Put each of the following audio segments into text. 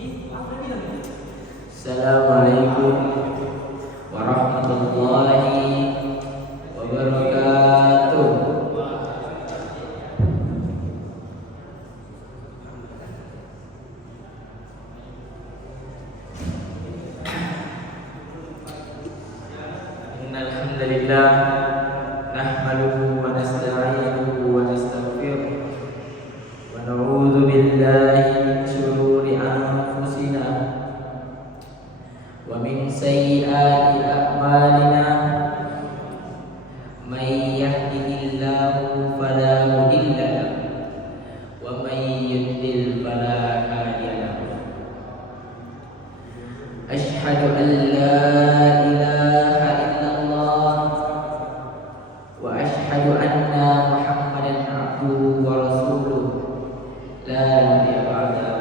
Assalamualaikum warahmatullahi wabarakatuh. Innal hamdalillah nahmaduhu wa nasta'inuhu wa nastaghfiruh wa na'udzu billahi min shururi anfusina wa min sayyiati a'malina. May yahdihillahu fala mudilla lahu wa may yudlil fala hadiya lahu. Asyhadu an la ilaha illallah wa asyhadu anna Muhammadan abduhu wa rasuluh la nabiyya ba'dahu.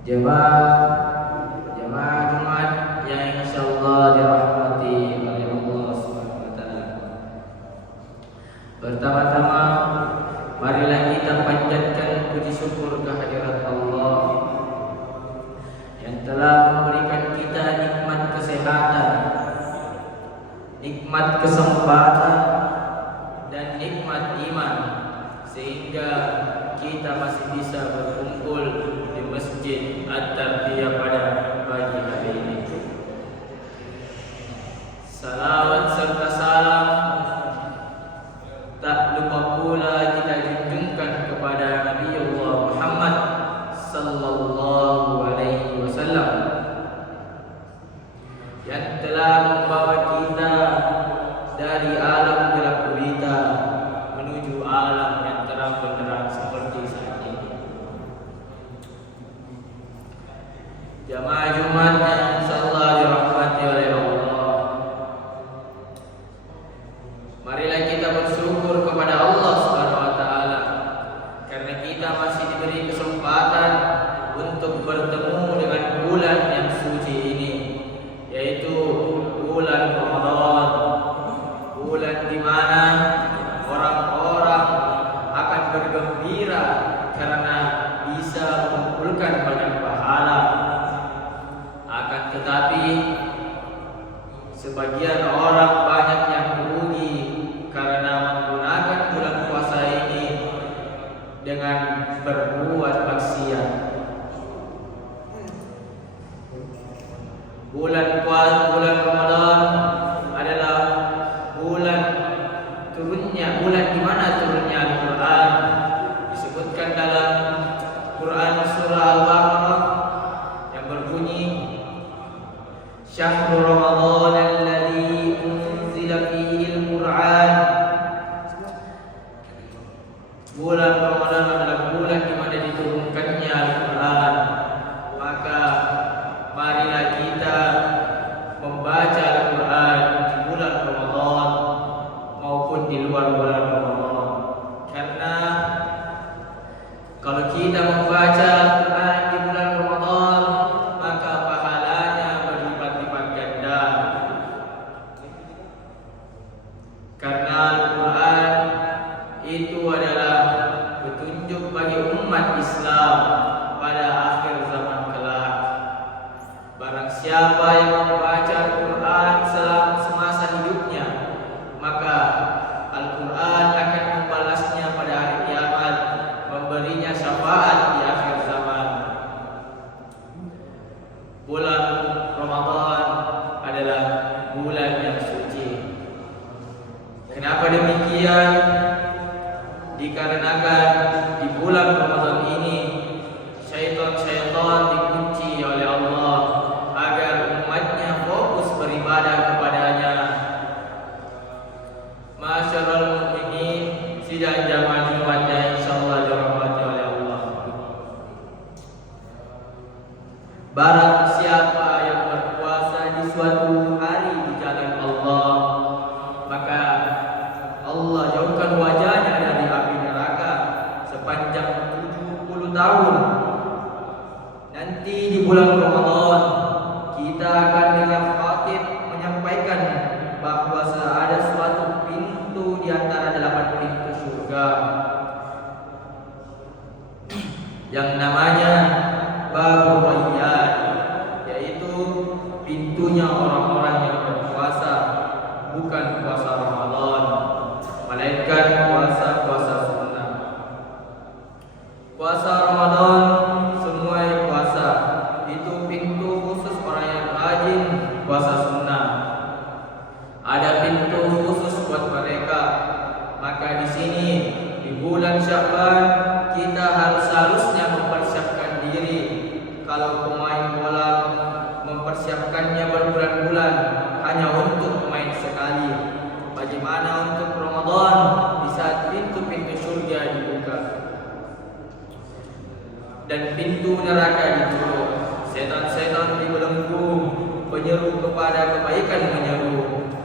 Jemaah Jumat yang insyaallah dirahmati oleh Allah Subhanahu wa taala. Pertama-tama marilah kita panjatkan puji syukur kehadirat Allah yang telah memberikan kita nikmat kesehatan, nikmat kesempatan dan nikmat iman, sehingga kita masih bisa berkumpul di Masjid At-Tarbiyah pada pagi hari ini. Salawat serta salam tak lupa pula kita junjungkan kepada Nabiullah Muhammad sallallahu alaihi wasallam yang telah membawa kita dari alam gelap gulita menuju alam yang terang benderang seperti saat ini. Jamaah Jumat yang insyaallah dirahmati oleh Allah, marilah kita bersyukur kepada Allah Subhanahu wa taala karena kita masih diberi kesempatan untuk bertemu dengan bulan yang suci ini, yaitu bulan Ramadan, bulan di mana orang-orang akan bergembira karena bisa mengumpulkan banyak pahala. Akan tetapi sebagian orang banyak yang merugi karena menggunakan bulan puasa ini dengan berbuat maksiat. Bulan Ramadan adalah bulan di mana turunnya Al-Quran. Disebutkan dalam Quran surah Al-Baqarah yang berbunyi, Syahrul Ramadan alladzi unzila fihi al-Quran. Bulan Ramadan adalah bulan di mana diturunkannya Al-Quran. Maka marilah kita membaca Al-Quran di bulan Ramadan maupun di luar bulan Ramadan. Karena kalau kita membaca Al-Quran di bulan Ramadan, maka pahalanya berlipat-lipat ganda. Karena Al-Quran itu adalah petunjuk bagi umat Islam pada akhir zaman kelak. Barang siapa yang membaca Al-Quran selama semasa hidupnya, maka Al-Quran akan membalasnya pada hari kiamat, memberinya syafaat di akhir zaman. Bulan Ramadan adalah bulan yang suci. Kenapa demikian? Dikarenakan di bulan Ramadan ini syaitan dikunci oleh Allah agar umatnya fokus beribadah kepadanya. Masyarul mukminin, sidang jamaah Jumat yang insyaallah dirahmati oleh Allah. Barang siapa yang berpuasa di suatu hari di jalan Allah, maka Allah jauhkan wajahnya dari api neraka sepanjang 70 tahun. Nanti di bulan Ramadan kita akan dengar khatib menyampaikan bahwa ada suatu 8 pintu di antara 8 pintu surga. yang namanya Babu Rayyan, yaitu pintunya orang-orang yang berpuasa, bukan puasa Ramadan, melainkan puasa-puasa sunnah. Puasa Ramadan semua puasa, itu pintu khusus orang yang rajin puasa sunnah. Ada pintu khusus buat mereka. Maka di sini di bulan Sya'ban kita harusnya mempersiapkan diri. Kalau pemain bola mempersiapkannya berbulan-bulan hanya untuk main sekali, bagaimana untuk Ramadan di saat pintu-pintu surga dibuka dan pintu neraka ditutup, setan-setan dibelenggu, penyeru kepada kebaikan menyeru,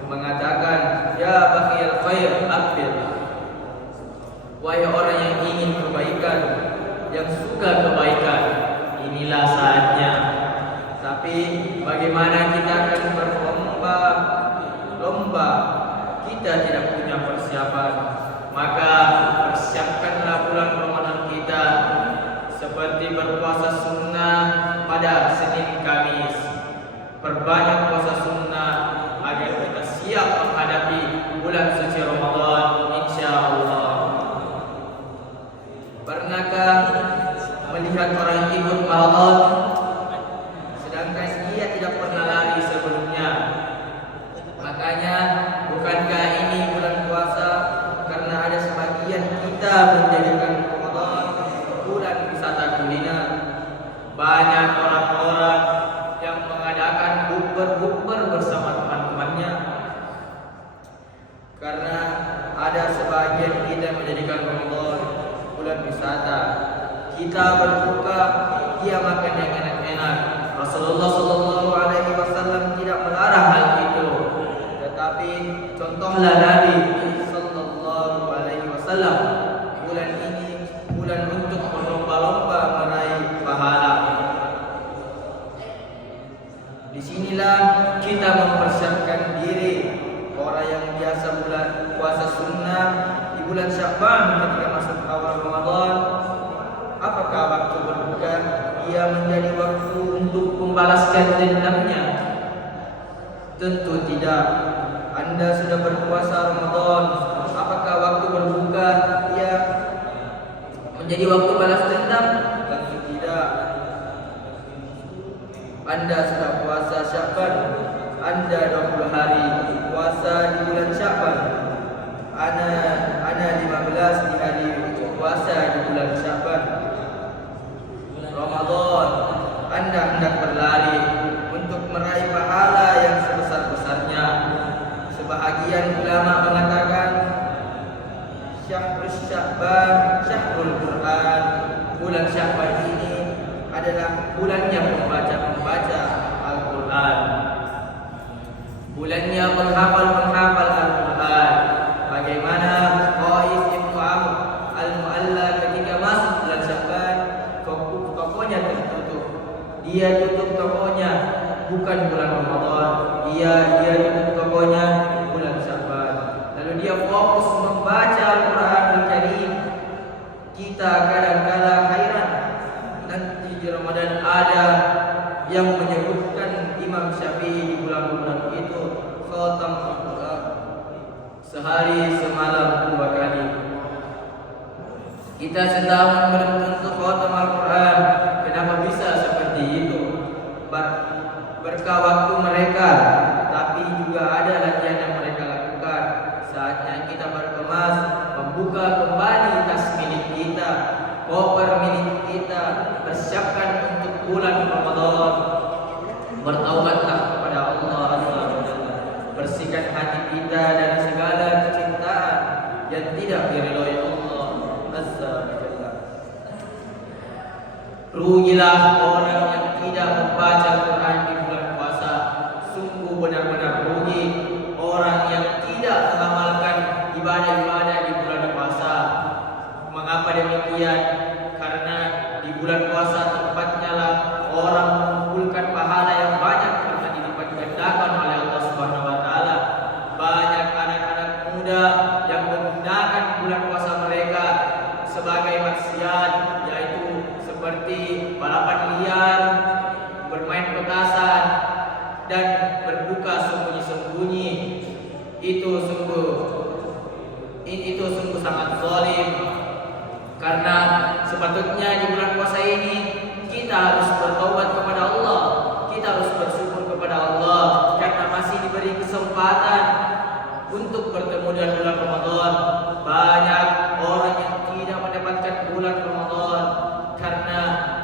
mengatakan, ya baghiyal khair aqbil, wahai orang yang ingin kebaikan, yang suka kebaikan, inilah saatnya. Tapi bagaimana kita akan berlomba, kita tidak punya persiapan. Maka persiapkanlah bulan Ramadan kita seperti berpuasa sunnah pada Senin Kamis. Perbanyak puasa sunnah agar kita siap menghadapi bulan suci Ramadan, insyaallah. Pernahkah melihat orang yang ikut maraton sedangkan ia tidak pernah lari sebelumnya? Makanya bukankah ini bulan puasa karena ada sebagian kita menjadikan Ramadan bulan wisata kuliner. Banyak orang-orang yang mengadakan bukber bersama teman-temannya. Karena ada sebagian kita menjadikan Ramadan bulan wisata. Kita berbuka, dia makan yang enak-enak. Rasulullah Shallallahu Alaihi Wasallam tidak melarang hal itu. Tetapi contohlah Nabi Sallallahu Alaihi Wasallam, bulan ini bulan untuk berlomba-lomba meraih pahala. Disinilah kita mempersiapkan diri. Orang yang biasa bulan puasa sunnah di bulan Sya'ban ketika masuk awal Ramadan, apakah waktu berbuka ia menjadi waktu untuk membalaskan dendamnya? Tentu tidak. Anda sudah berpuasa Ramadan, apakah waktu berbuka ia menjadi waktu balas dendam? Tentu tidak. Anda sudah puasa Sya'ban, Anda 20 hari puasa di bulan Sya'ban, Ana 15 di hari puasa di bulan Sya'ban. Ramadan, Anda hendak berlari untuk meraih pahala yang sebesar-besarnya. Sebahagian ulama mengatakan Syahrul Sya'ban, Syahrul Quran, bulan Sya'ban ini adalah bulannya pembaca Al-Quran, bulannya menghafal Al-Quran. Bagaimana Qais bin Amr Al-Mu'alla ketika masuk bulan Sya'ban, tokonya tertutup. Dia tutup tokonya bukan bulan Ramadan, dia tutup tokonya bulan Sya'ban. Lalu dia fokus membaca Al-Quran Al-Karim. Kita kadang-kadang hairan, nanti di Ramadan ada yang menyebutkan Imam Syafi'i di bulan-bulan itu khatam Al-Quran sehari semalam 2 kali. Kita setahun bertentu khatam Al-Quran. Kenapa bisa seperti itu? Berkah waktu mereka, tapi juga ada latihan yang mereka lakukan. Saatnya kita berkemas, membuka kembali tas milik kita, koper milik kita, persiapkan untuk bulan Ramadan. Bertaubatlah kepada Allah Azza wa Jalla. Bersihkan hati kita dari segala kecintaan yang tidak diridhoi Allah Azza wa Jalla. Rugilah orang yang tidak membaca Quran di bulan puasa. Sungguh benar-benar rugi orang yang tidak mengamalkan ibadah-ibadah di bulan puasa. Mengapa demikian? Karena di bulan puasa tempatnya lah orang mengumpulkan pahala yang banyak karena dilipat gandakan oleh Allah Subhanahu wa taala. Banyak anak-anak muda yang menggunakan bulan puasa mereka sebagai maksiat, yaitu seperti balapan liar, bermain petasan, dan berbuka sembunyi-sembunyi. Itu sungguh sangat zalim. Karena sepatutnya di bulan puasa ini kita harus bertaubat kepada Allah, kita harus bersyukur kepada Allah karena masih diberi kesempatan untuk bertemu dengan bulan Ramadan. Banyak orang yang tidak mendapatkan bulan Ramadan karena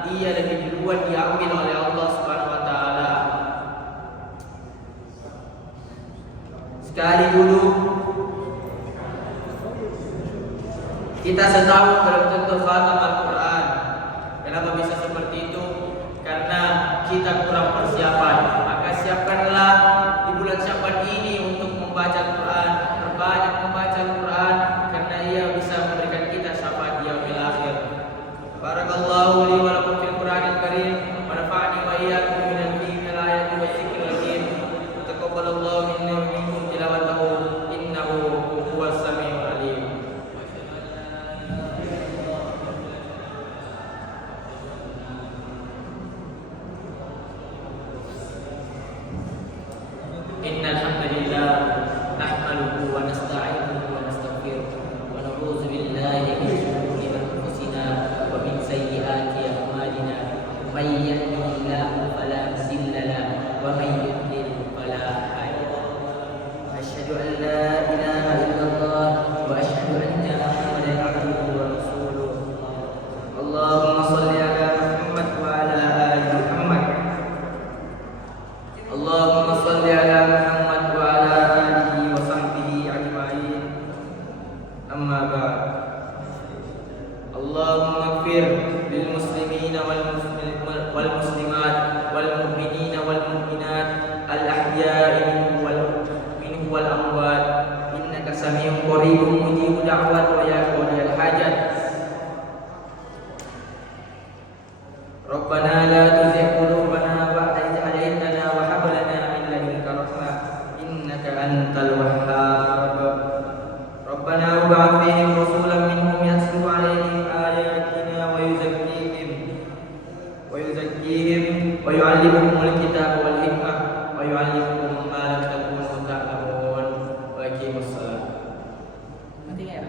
ia lebih duluan diambil oleh Allah Subhanahu wa taala. Sekali dulu kita setahun belum tentu khatam Al-Quran. Kenapa bisa seperti itu? Karena kita kurang persiapan. Maka siapkanlah di bulan Sya'ban ini untuk membaca Al-Quran, perbanyak membaca Al-Quran karena ia bisa memberikan kita syafaat di yaumil akhir. Barakallahu li wa lakum fil Qur'anil Karim wa nafa'ani wa iyyakum minal ayati wa dzikril hakim. Taqabbalallahu minna wa minkum tilawatahu innahu huwas samiul alim. Innal hamdalillah nahmaduhu wa nasta'inuhu wa nastaghfiruh wa na'udzu billahi min shururi anfusina wa min sayyiati a'malina. May yahdihillahu fala mudilla lahu wa may yudlil fala hadiya lahu. Asyhadu an la ilaha illallah wa asyhadu anna Muhammadan abduhu wa rasuluh. Allahumma shalli ala Muhammad wa ala ali Muhammad. Allahumma shalli ala Muhammad wa ala alihi wa sahbihi ajma'in. Amma ba'd. Allahumma ighfir lil muslimina wal muslimat wal mu'minina wal mu'minat al ahya'i minhum wal amwat innaka sami'un qaribun mujibud da'wat wa ya qadiyal hajat. Rabbana la tuzigh qulubana ba'da idh hadaytana wa hab lana min ladunka rahmah innaka antal wahhab. Rabbana wab'ath fihim rasulan minhum yatlu 'alaihim ayatina wa yuzakkihim wa yu'allimuhumul kitaba wal hikmah wa yu'allimuhum ma lam takunu ta'lamun. Wa aqimus shalah. Nanti ya.